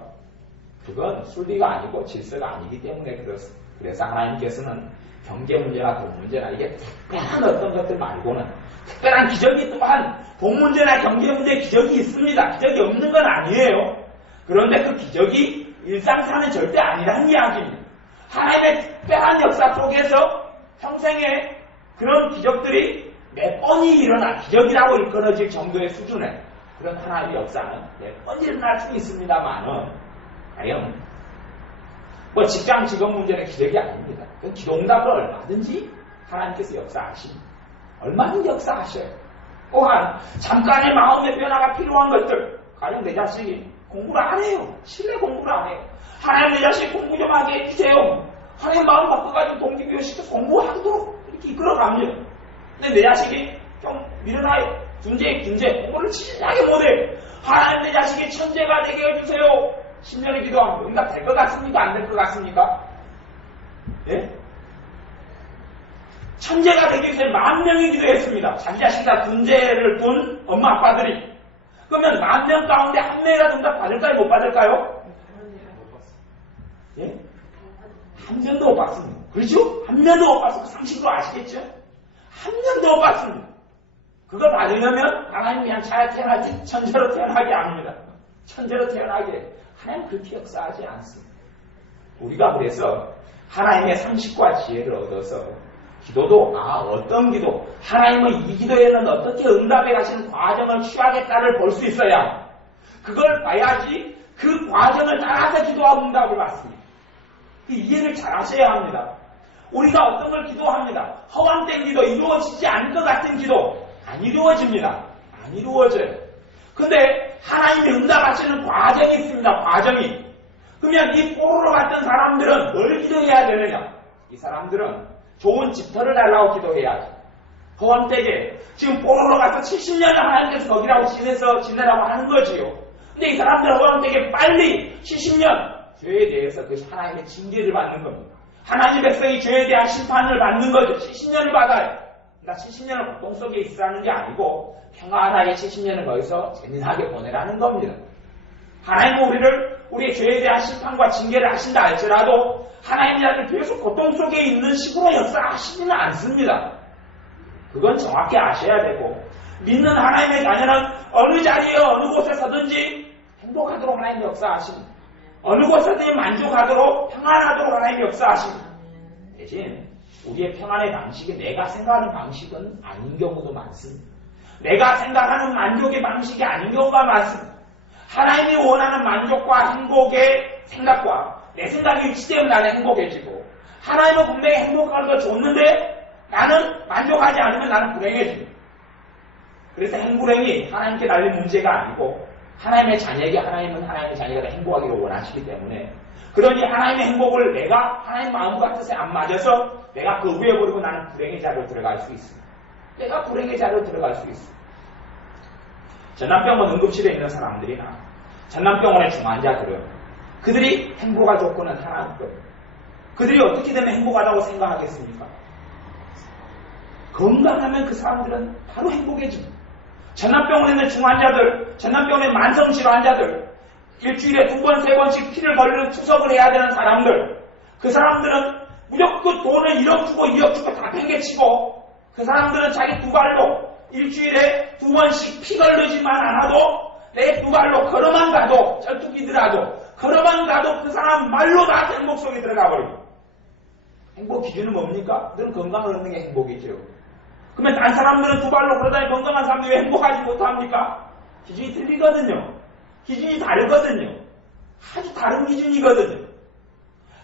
그건 순리가 아니고 질서가 아니기 때문에 그렇습니다. 그래서 하나님께서는 경제 문제나 돈 문제나 이게 특별한 어떤 것들 말고는 특별한 기적이 또한 돈 문제나 경제 문제에 기적이 있습니다. 기적이 없는 건 아니에요. 그런데 그 기적이 일상사는 절대 아니라는 이야기입니다. 하나님의 특별한 역사 속에서 평생에 그런 기적들이 몇 번이 일어나 기적이라고 일컬어질 정도의 수준의 그런 하나님의 역사는 몇 번 일어날 수 있습니다만은 과연 뭐 직장 직업 문제는 기적이 아닙니다. 그 기도응답을 얼마든지 하나님께서 역사하십니다. 얼마든지 역사하셔요. 또한 잠깐의 마음의 변화가 필요한 것들, 가령 내 자식이 공부를 안 해요. 실내 공부를 안 해요. 하나님 내 자식 공부 좀 하게 해주세요. 하나님 마음 바꿔가지고 동기부여시켜서 공부하도록 이렇게 이끌어갑니다. 근데 내 자식이 좀 밀어놔요. 군제 공부를 진지하게 못해. 하나님 내 자식이 천재가 되게 해주세요. 10년의 기도하면 응답 될 것 같습니까? 안 될 것 같습니까? 예? 천재가 되기 위해서 10,000명이 기도했습니다. 자기 자식 다 군제를 둔 엄마 아빠들이. 그러면 10,000명 가운데 한 명이라도 응답 받을까요? 못 받을까요? 예? 한 명도 못 받습니다. 그렇죠? 한 명도 못 받습니다. 상식으로 아시겠죠? 한 명도 못 받습니다. 그걸 받으려면 하나님 그냥 잘 태어나지 천재로 태어나게 합니다. 천재로 태어나게. 하나님 그렇게 역사하지 않습니다. 우리가 그래서 하나님의 상식과 지혜를 얻어서 기도도 어떤 기도, 하나님은 이 기도에는 어떻게 응답해 가시는 과정을 취하겠다를 볼 수 있어야 그걸 봐야지 그 과정을 따라서 기도하고 응답을 받습니다. 그 이해를 잘 하셔야 합니다. 우리가 어떤 걸 기도합니다. 허황된 기도, 이루어지지 않을 것 같은 기도 안 이루어집니다. 안 이루어져요. 근데 하나님이 응답하시는 과정이 있습니다. 과정이. 그러면 이 포로로 갔던 사람들은 뭘 기도해야 되느냐? 이 사람들은 좋은 집터를 달라고 기도해야지. 허황되게 지금 포로로 가서 70년을 하나님께서 거기라고 지내라고 하는 거지요. 근데 이 사람들 허황되게 빨리 70년 죄에 대해서 그 하나님의 징계를 받는 겁니다. 하나님 백성이 죄에 대한 심판을 받는 거죠. 70년을 받아요. 나 70년을 고통 속에 있으라는 게 아니고 평안하게 70년을 거기서 재미나게 보내라는 겁니다. 하나님은 우리의 죄에 대한 심판과 징계를 하신다 할지라도 하나님이 나를 계속 고통 속에 있는 식으로 역사하시지는 않습니다. 그건 정확히 아셔야 되고 믿는 하나님의 자녀는 어느 자리에 어느 곳에 서든지 행복하도록 하나님이 역사하십니다. 어느 곳에서든지 만족하도록 평안하도록 하나님이 역사하십니다. 대신 우리의 평안의 방식이 내가 생각하는 방식은 아닌 경우도 많습니다. 내가 생각하는 만족의 방식이 아닌 경우가 많습니다. 하나님이 원하는 만족과 행복의 생각과 내 생각이 일치되면 나는 행복해지고 하나님은 분명히 행복한 걸 줬는데 나는 만족하지 않으면 나는 불행해집니다. 그래서 행불행이 하나님께 달린 문제가 아니고 하나님의 자녀에게 하나님은 하나님의 자녀가 행복하기를 원하시기 때문에 그러니 하나님의 행복을 내가 하나님 마음과 뜻에 안 맞아서 내가 거부해버리고 나는 불행의 자리로 들어갈 수 있습니다. 내가 불행의 자리로 들어갈 수 있습니다. 전남병원 응급실에 있는 사람들이나 전남병원의 중환자들은 그들이 행복할 조건은 하나일 거예요. 그들이 어떻게 되면 행복하다고 생각하겠습니까? 건강하면 그 사람들은 바로 행복해집니다. 전남병원에 있는 중환자들, 전남병원의 만성질환자들, 일주일에 2번, 3번씩 피를 걸리는 투석을 해야 되는 사람들, 그 사람들은 무조건 돈을 1억 주고 2억 주고 다 팽개치고 그 사람들은 자기 두 발로 일주일에 2번씩 피 걸리지만 않아도 내 두 발로 걸어만 가도 쩔뚝이더라도 걸어만 가도 그 사람 말로 다 행복 속에 들어가 버리고 행복 기준은 뭡니까? 늘 건강을 얻는 게 행복이죠. 그러면 딴 사람들은 두 발로 걸어다니는 건강한 사람들이 왜 행복하지 못합니까? 기준이 틀리거든요. 기준이 다르거든요. 아주 다른 기준이거든요.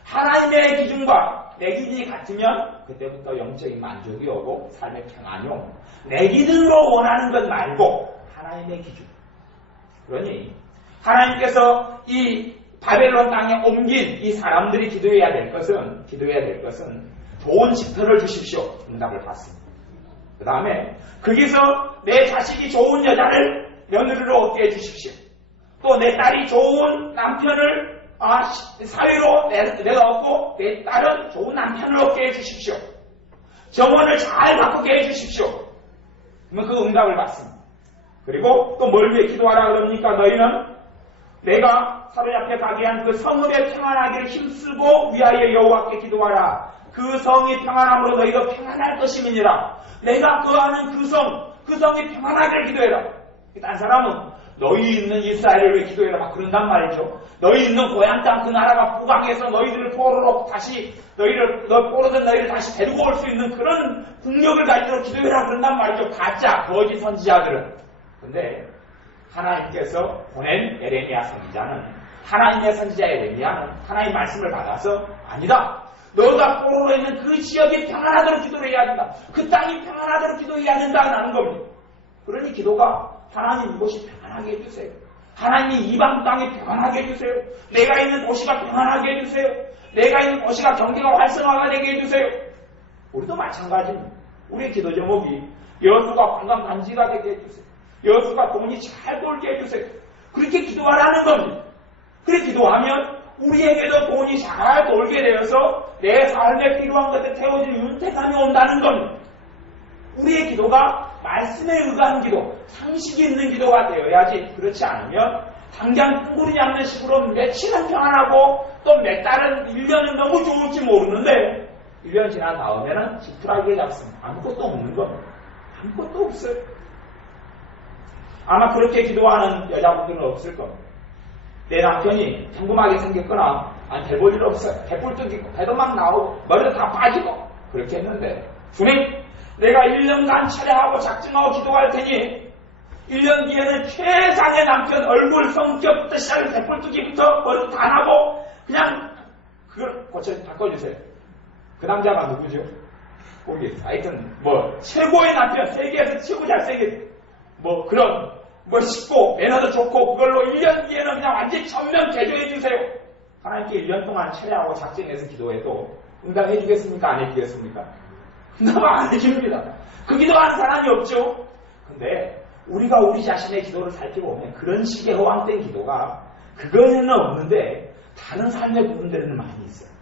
하나님의 기준과 내 기준이 같으면 그때부터 영적인 만족이 오고 삶의 평안이 오고 내 기준으로 원하는 것 말고 하나님의 기준. 그러니 하나님께서 이 바벨론 땅에 옮긴 이 사람들이 기도해야 될 것은 좋은 집터를 주십시오. 응답을 받습니다. 그 다음에 거기서 내 자식이 좋은 여자를 며느리로 얻게 해주십시오. 또 내 딸이 좋은 남편을 사위로 내가 얻고 내 딸은 좋은 남편을 얻게 해주십시오. 정원을 잘 바꾸게 해주십시오. 그러면 그 응답을 받습니다. 그리고 또 뭘 위해 기도하라 그럽니까? 너희는 내가 사로잡혀 가게 한 그 성읍에 평안하기를 힘쓰고 위하여 여호와께 기도하라. 그 성이 평안함으로 너희도 평안할 것임이니라. 내가 거하는 그 성이 평안하기를 기도해라. 딴 사람은 너희 있는 이스라엘을 위해 기도해라 막 그런단 말이죠. 너희 있는 고향 땅 그 나라가 부강해서 너희들을 포로로 다시 포로된 너희를 다시 데리고 올 수 있는 그런 국력을 가지도록 기도해라 그런단 말이죠. 가짜 거짓 선지자들은. 근데 하나님께서 보낸 에레미야 선지자는 하나님의 선지자 에레미야는 하나님 말씀을 받아서 아니다. 너가 포로로 있는 그 지역이 평안하도록 기도를 해야 된다. 그 땅이 평안하도록 기도해야 된다는 겁니다. 그러니 기도가 하나님 이곳이 평안하게 해주세요. 하나님이 이방 땅이 평안하게 해주세요. 내가 있는 도시가 평안하게 해주세요. 내가 있는 도시가 경제가 활성화가 되게 해주세요. 우리도 마찬가지입니다. 우리의 기도 제목이 여수가 관광단지가 되게 해주세요. 여수가 돈이 잘 돌게 해주세요. 그렇게 기도하라는 겁니다. 그렇게 기도하면 우리에게도 돈이 잘 돌게 되어서 내 삶에 필요한 것에 태워질 윤택함이 온다는 겁니다. 우리의 기도가 말씀에 의한 기도, 상식이 있는 기도가 되어야지. 그렇지 않으면 당장 뜬구리 잡는 식으로 며칠은 평안하고 또 몇 달은 1년은 너무 좋을지 모르는데 1년 지난 다음에는 지푸라기를 잡습니다. 아무것도 없는 겁니다. 아무것도 없어요. 아마 그렇게 기도하는 여자분들은 없을 겁니다. 내 남편이 평범하게 생겼거나 별 볼 일 없어요. 배불뚝 있고 배도 막 나오고 머리도 다 빠지고 그렇게 했는데 주님 내가 1년간 철회하고 작정하고 기도할 테니 1년 뒤에는 최상의 남편 얼굴 성격부터 시작해서 배불뚝이부터 머리도 다 나고 그냥 그걸 바꿔주세요. 그 남자가 누구죠? 거기 하여튼 최고의 남편 세계에서 최고 잘생긴 그런 멋있고 매너도 좋고 그걸로 1년 뒤에는 그냥 완전히 전면 개조해 주세요. 하나님께 1년 동안 철회하고 작정해서 기도해도 응답해 주겠습니까? 안 해주겠습니까? 응답 안 해줍니다. 그 기도하는 사람이 없죠. 근데 우리가 우리 자신의 기도를 살펴보면 그런 식의 허황된 기도가 그거에는 없는데 다른 삶의 부분들에는 많이 있어요.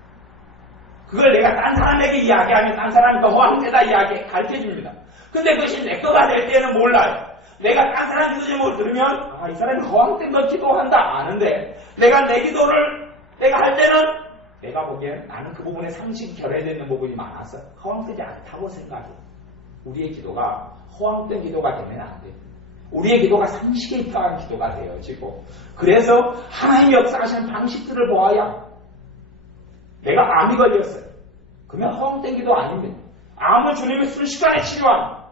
그걸 내가 딴 사람에게 이야기하면 딴 사람이 더 허황되다 가르쳐줍니다. 근데 그것이 내 거가 될 때는 몰라요. 내가 딴 사람 기도 제목을 들으면 이 사람이 허황된 걸 기도한다 아는데 내가 내 기도를 내가 할 때는 내가 보기엔 나는 그 부분에 상식이 결여되어 있는 부분이 많아서 허황되지 않다고 생각해요. 우리의 기도가 허황된 기도가 되면 안 돼요. 우리의 기도가 상식에 입각한 기도가 되어지고 그래서 하나님이 역사하시는 방식들을 보아야 내가 암이 걸렸어요. 그러면 허황된 기도 아닙니다. 암은 주님이 순식간에 치료합니다.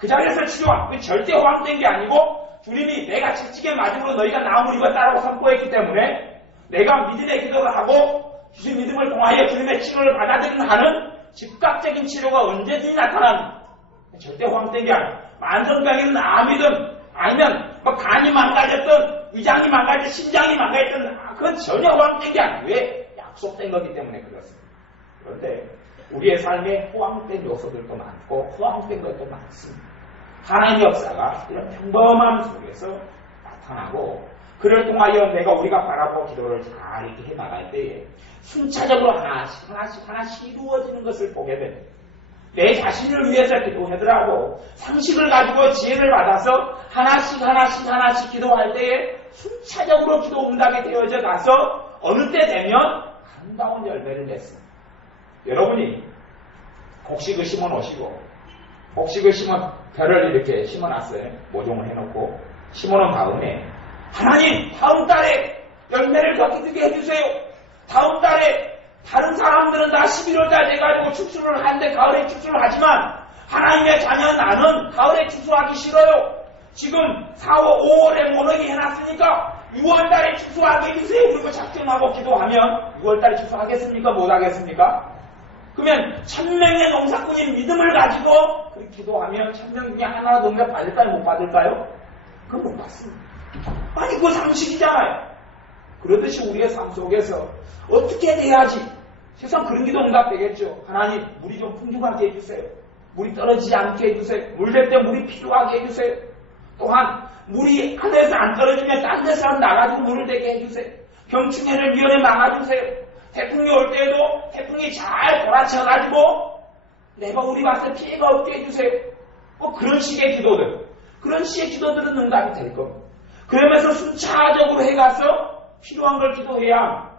그 자리에서 치료한 그 절대 허황된 게 아니고 주님이 내가 채찍에 맞음으로 너희가 나음을 입었다라고 선포했기 때문에 내가 믿음의 기도를 하고 주신 믿음을 통하여 주님의 치료를 받아들이는 하는 즉각적인 치료가 언제든지 나타납니다. 절대 허황된 게 아니에요. 만성병이든 암이든 아니면 간이 망가졌든 위장이 망가졌든 심장이 망가졌든 그건 전혀 허황된 게 아니에요. 왜? 약속된 거기 때문에 그렇습니다. 그런데 우리의 삶에 허황된 요소들도 많고 허황된 것도 많습니다. 하나님의 역사가 이런 평범함 속에서 나타나고 그를 통하여 우리가 바라보고 기도를 잘 이렇게 해나갈 때에 순차적으로 하나씩 이루어지는 것을 보게 됩니다. 내 자신을 위해서 기도하더라도 상식을 가지고 지혜를 받아서 하나씩 기도할 때에 순차적으로 기도 응답이 되어져 가서 어느 때 되면 아름다운 열매를 맺습니다. 여러분이 곡식을 심어 놓으시고 곡식을 벼를 이렇게 심어놨어요. 모종을 해놓고 심어놓은 다음에 하나님 다음 달에 열매를 더 기쁘게 해주세요. 다음 달에 다른 사람들은 다 11월달 돼가지고 축수를 하는데 가을에 축수를 하지만 하나님의 자녀 나는 가을에 축수하기 싫어요. 지금 4월, 5월에 모르게 해놨으니까 6월달에 축수하게 해주세요. 그리고 작정하고 기도하면 6월달에 축수하겠습니까? 못하겠습니까? 그러면 1000명의 농사꾼이 믿음을 가지고 그렇게 기도하면 1000명 중에 하나라도 응답 받을까요? 못 받을까요? 그건 못 받습니다. 아니 그거 상식이잖아요. 그러듯이 우리의 삶 속에서 어떻게 돼야지 세상 그런 기도 응답되겠죠. 하나님 물이 좀 풍족하게 해주세요. 물이 떨어지지 않게 해주세요. 물댈 때 물이 필요하게 해주세요. 또한 물이 하늘에서 안 떨어지면 딴 데서 나가지고 물을 대게 해주세요. 병충해를 위원에 막아주세요. 태풍이 올 때에도 태풍이 잘 돌아쳐가지고 내가 우리 밭에 피해가 없게 해주세요. 그런 식의 기도들, 그런 식의 기도들은 응답이 될 겁니다. 그러면서 순차적으로 해가서 필요한 걸 기도해야 합니다.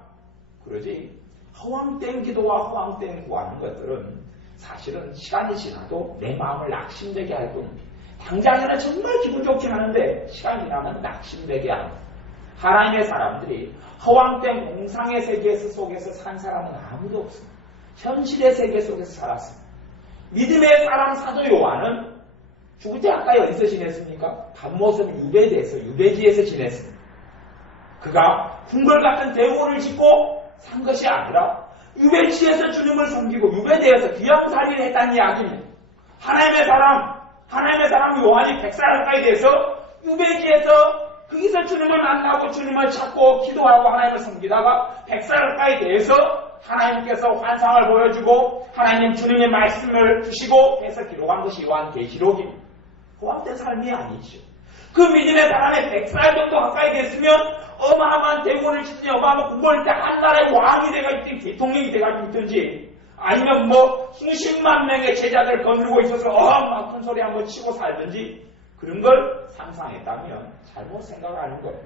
그러지 허황된 기도와 허황된 구하는 것들은 사실은 시간이 지나도 내 마음을 낙심되게 할 뿐입니다. 당장에는 정말 기분 좋긴 하는데 시간이 지나면 낙심되게 합니다. 하나님의 사람들이 허황된 공상의 세계 속에서 산 사람은 아무도 없습니다. 현실의 세계 속에서 살았습니다. 믿음의 사람 사도 요한은 죽을 때 아까 어디서 지냈습니까? 갓모습 유배지에서 지냈습니다. 그가 궁궐 같은 대궐을 짓고 산 것이 아니라 유배지에서 주님을 섬기고 유배되어서 귀양살이를 했다는 이야기입니다. 하나님의 사람 요한이 100살 가까이 돼서 유배지에서 거기서 주님을 만나고 주님을 찾고 기도하고 하나님을 섬기다가 100살 가까이 돼서 하나님께서 환상을 보여주고 하나님 주님의 말씀을 주시고 해서 기록한 것이 요한계시록입니다. 호황된 삶이 아니죠. 그 믿음의 사람이 100살 정도 가까이 됐으면 어마어마한 대군을 짓든지 어마어마한 국벌 때 한 나라의 왕이 돼가 있든지 대통령이 돼가 있든지 아니면 뭐 수십만 명의 제자들 거느리고 있어서 막 큰 소리 한번 치고 살든지 그런 걸 상상했다면 잘못 생각하는 거예요.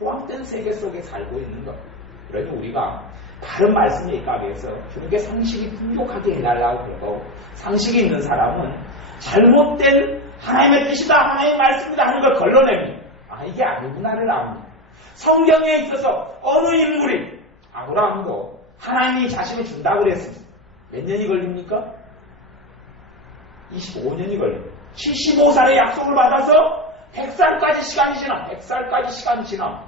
호황된 세계 속에 살고 있는 거예요. 그러니 우리가 바른 말씀에 입각해서 주님께 상식이 풍족하게 해달라고 그러고 상식이 있는 사람은 잘못된 하나님의 뜻이다 하나님의 말씀이다 하는 걸 걸러냅니다. 이게 아니구나를 압니다. 성경에 있어서 어느 인물이 아브라함도 하나님이 자식을 준다고 그랬습니다. 몇 년이 걸립니까? 25년이 걸립니다. 75살의 약속을 받아서 100살까지 시간이 지나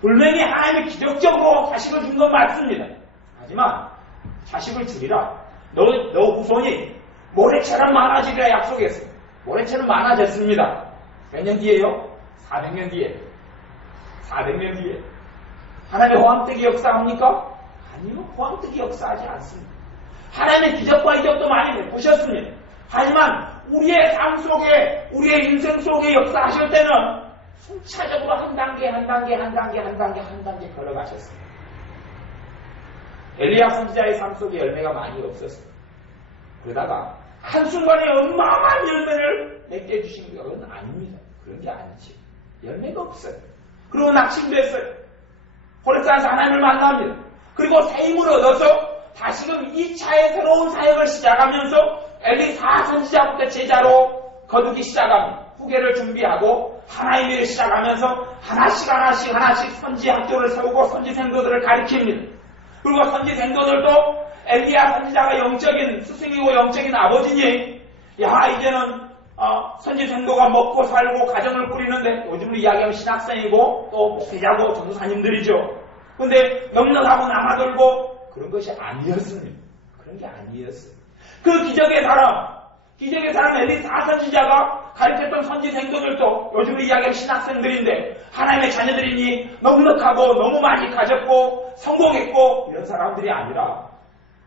분명히 하나님이 기적적으로 자식을 준 건 맞습니다. 하지만 자식을 주리라. 너 후손이 모래처럼 많아지리라 약속했어요. 모래처럼 많아졌습니다. 몇 년 뒤에요? 400년 뒤에. 400년 뒤에. 하나님의 호황되게 역사합니까? 아니요. 호황되게 역사하지 않습니다. 하나님의 기적과 이적도 많이 베푸셨습니다. 하지만 우리의 삶 속에 우리의 인생 속에 역사하실 때는 순차적으로 한 단계 걸어가셨습니다. 엘리야 선지자의 삶 속에 열매가 많이 없었습니다. 그러다가 한순간에 어마어마한 열매를 맺게 해주신 건 아닙니다. 그런 게 아니지. 열매가 없어요. 그리고 낙심됐어요. 호렙산에서 하나님을 만납니다. 그리고 새 힘을 얻어서 다시금 2차의 새로운 사역을 시작하면서 엘리사 선지자부터 제자로 거두기 시작합니다. 후계를 준비하고 하나님의 일을 시작하면서 하나씩 선지 학교를 세우고 선지 생도들을 가르칩니다. 그리고 선지 생도들도 엘리야 선지자가 영적인 스승이고 영적인 아버지니 이제는 선지 생도가 먹고 살고 가정을 꾸리는데 요즘으로 이야기하면 신학생이고 또 목회자고 전도사님들이죠. 근데 넉넉하고 남아돌고 그런 것이 아니었습니다. 그런 게 아니었어요. 그 기적의 사람 엘리사 선지자가 가르쳤던 선지 생도들도 요즘으로 이야기하면 신학생들인데 하나님의 자녀들이니 넉넉하고 너무 많이 가졌고 성공했고 이런 사람들이 아니라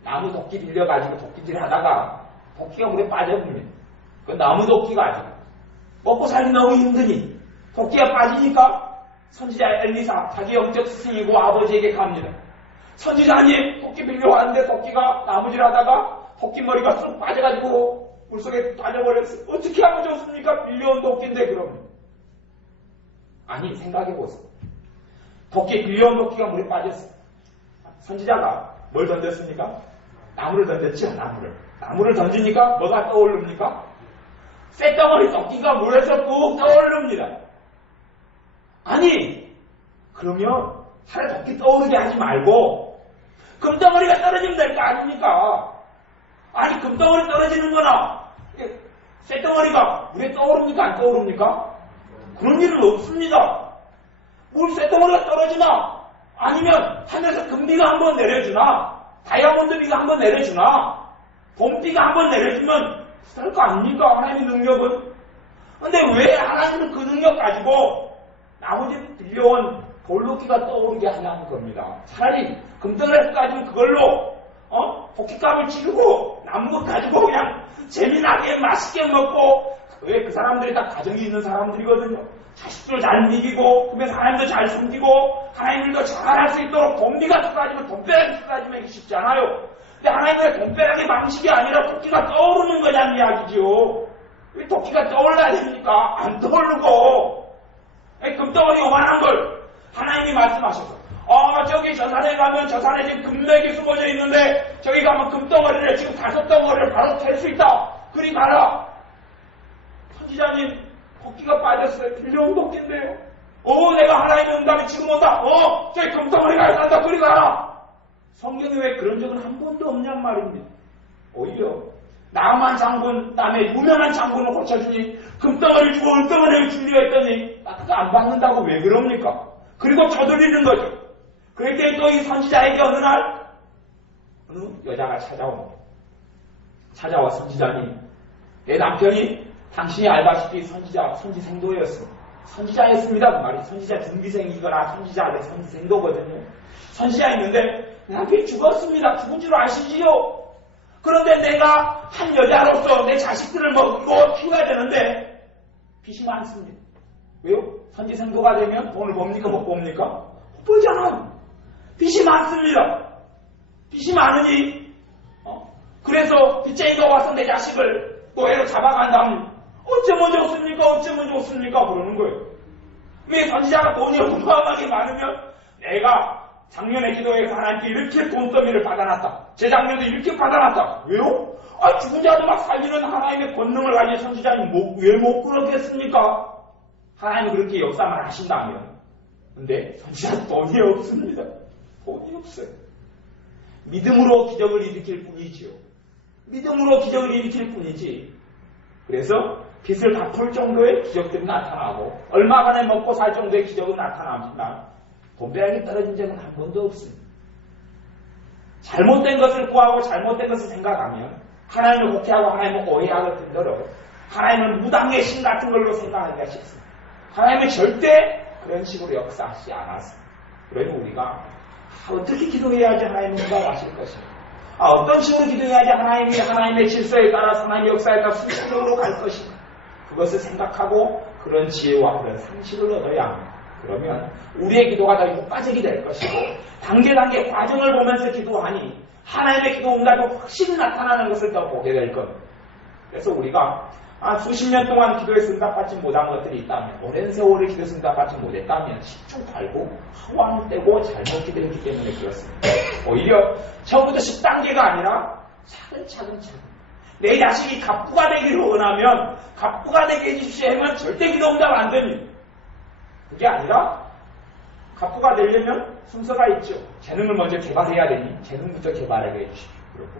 나무 도끼 빌려가지고 도끼질 하다가 도끼가 물에 빠져버립니다. 그 나무 도끼가 아니고 먹고 살기 너무 힘드니 도끼가 빠지니까 선지자 엘리사 자기 영적 스승이고 아버지에게 갑니다. 선지자님 도끼 빌려왔는데 도끼가 나무질하다가 도끼머리가 쑥 빠져가지고 물속에 빠져버렸어요. 어떻게 하면 좋습니까? 빌려온 도끼인데 그러면 아니 생각해보세요. 빌려온 도끼가 물에 빠졌어요. 선지자가 뭘 던졌습니까? 나무를 던졌죠. 나무를 던지니까 뭐가 떠오릅니까? 쇳덩어리 도끼가 물에서 꾹 떠오릅니다. 아니 그러면 차라리 도끼 떠오르게 하지 말고 금덩어리가 떨어지면 될 거 아닙니까? 아니 금덩어리 떨어지는 거나 쇳덩어리가 물에 떠오릅니까? 안 떠오릅니까? 그런 일은 없습니다. 물 쇳덩어리가 떨어지나 아니면 하늘에서 금비가 한번 내려주나 다이아몬드비가 한번 내려주나 봄비가 한번 내려주면 될 거 아닙니까? 하나님의 능력은. 근데 왜 하나님은 그 능력 가지고 나머지 빌려온 돌도끼가 떠오르게 하냐는 겁니다. 차라리 금덩어리 가지고 그걸로 도끼값을 치르고 남은 것 가지고 그냥 재미나게 맛있게 먹고 왜 그 사람들이 다 가정이 있는 사람들이거든요. 자식들 잘 먹이고 그러면서 하나님도 잘 섬기고 하나님들도 잘할 수 있도록 돈비가 쏟아지면 돈벼락이 쏟아지면 이게 쉽지 않아요. 근데 하나님의 돈벼락의 방식이 아니라 도끼가 떠오르는 거냐는 이야기지요. 왜 도끼가 떠올라야 됩니까? 안 떠오르고 금덩어리 요만한 걸 하나님이 말씀하셔서 저기 저 산에 가면 저 산에 지금 금맥이 숨어져 있는데 저기 가면 금덩어리를 지금 5덩어리를 바로 캘 수 있다. 그리 가라. 선지자님 도끼가 빠졌어요. 빌려온 도끼인데요. 내가 하나님의 응답이 지금 온다. 저기 금덩어리가 있단다. 그리 가라. 성경에 왜 그런 적은 한 번도 없냔 말입니다. 오히려 나만 장군, 남의 유명한 장군을 고쳐주니 금덩어리 주고 은덩어리를 주려 했더니 그거 안 받는다고 왜 그럽니까? 그리고 저들리는 거죠. 그랬더니 또 이 선지자에게 어느 여자가 찾아와 선지자님, 내 남편이 당신이 알다시피 선지 생도였습니다. 선지자였습니다. 그 말이 선지자 준비생이거나 선지자 아래 선지생도거든요. 선지자였는데 내 앞에 죽었습니다. 죽은 줄 아시지요? 그런데 내가 한 여자로서 내 자식들을 먹고 키워야 되는데 빚이 많습니다. 왜요? 선지생도가 되면 돈을 봅니까? 못 봅니까? 못 보잖아요. 빚이 많습니다. 빚이 많으니 그래서 빚쟁이가 와서 내 자식을 노예로 잡아간다면 어쩌면 좋습니까? 어쩌면 좋습니까? 그러는 거예요. 왜 선지자가 돈이 어마어마하게 많으면 내가 작년에 기도해서 하나님께 이렇게 돈더미를 받아놨다. 재작년도 이렇게 받아놨다. 왜요? 죽은 자도 막 살리는 하나님의 권능을 가진 선지자니 왜 못 그러겠습니까? 하나님은 그렇게 역사만 하신다면. 근데 선지자 돈이 없습니다. 돈이 없어요. 믿음으로 기적을 일으킬 뿐이지요. 믿음으로 기적을 일으킬 뿐이지. 그래서 빚을 갚을 정도의 기적들이 나타나고 얼마간에 먹고 살 정도의 기적은 나타납니다. 돈벼락이 떨어진 적은 한 번도 없습니다. 잘못된 것을 구하고 잘못된 것을 생각하면 하나님을 혹해하고 하나님을 오해하고 든더러 하나님은 무당의 신 같은 걸로 생각하기가 쉽습니다. 하나님은 절대 그런 식으로 역사하시지 않았습니다. 그러니 우리가 어떻게 기도해야지 하나님은 응답하실 것인가? 어떤 식으로 기도해야지 하나님이 하나님의 질서에 따라 하나님의 역사에 따라 순서적으로 갈 것인가? 그것을 생각하고 그런 지혜와 그런 상식을 얻어야 합니다. 그러면 우리의 기도가 더 효과적이 될 것이고 단계 과정을 보면서 기도하니 하나님의 기도 응답이 확실히 나타나는 것을 더 보게 될 겁니다. 그래서 우리가 수십 년 동안 기도에서 응답받지 못한 것들이 있다면 오랜 세월을 기도에서 응답받지 못했다면 십중팔구 허황되고 잘못 기도했기 때문에 그렇습니다. 오히려 처음부터 10단계가 아니라 차근차근 내 자식이 갑부가 되기를 원하면 갑부가 되게 해주십시오 하면 절대 기도 응답 안 됩니다. 그게 아니라 갑부가 되려면 순서가 있죠. 재능을 먼저 개발해야 되니 재능부터 개발하게 해주십시오. 그리고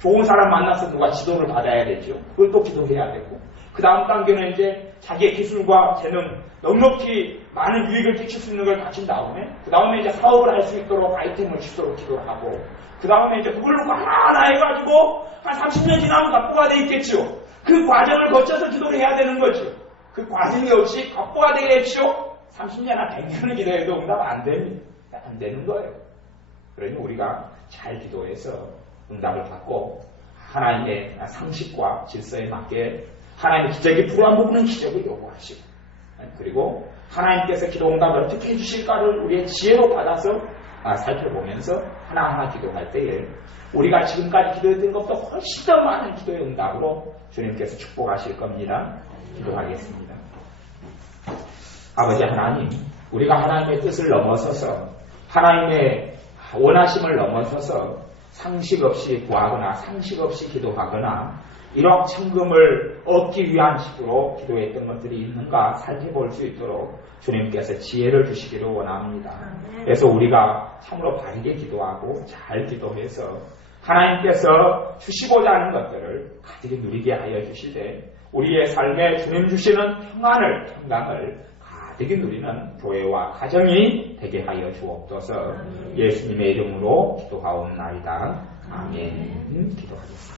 좋은 사람 만나서 누가 지도를 받아야 되죠. 그걸 또 기도해야 되고 그 다음 단계는 이제 자기의 기술과 재능 넉넉히 많은 유익을 끼칠 수 있는 걸 갖춘 다음에 그 다음에 이제 사업을 할 수 있도록 아이템을 주도록 기도를 하고 그 다음에 이제 그걸 놓고 하나하나 해가지고 한 30년 지나면 갑부가 돼 있겠죠. 그 과정을 거쳐서 기도를 해야 되는 거죠. 그 과정이 없이 갑부가 되겠죠. 30년이나 100년을 기도해도 응답 안 됩니다. 안 되는 거예요. 그러니 우리가 잘 기도해서 응답을 받고 하나님의 상식과 질서에 맞게 하나님의 기적이 불우한 부분은 기적을 요구하시고 그리고 하나님께서 기도 응답을 어떻게 해주실까를 우리의 지혜로 받아서 살펴보면서 하나하나 기도할 때에 우리가 지금까지 기도했던 것보다 훨씬 더 많은 기도의 응답으로 주님께서 축복하실 겁니다. 기도하겠습니다. 아버지 하나님, 우리가 하나님의 뜻을 넘어서서 하나님의 원하심을 넘어서서 상식 없이 구하거나 상식 없이 기도하거나 일확천금을 얻기 위한 식으로 기도했던 것들이 있는가 살펴볼 수 있도록 주님께서 지혜를 주시기를 원합니다. 그래서 우리가 참으로 바르게 기도하고 잘 기도해서 하나님께서 주시고자 하는 것들을 가득히 누리게 하여 주시되 우리의 삶에 주님 주시는 평강을 가득히 누리는 교회와 가정이 되게 하여 주옵소서. 예수님의 이름으로 기도하옵나이다. 아멘. 기도하겠습니다.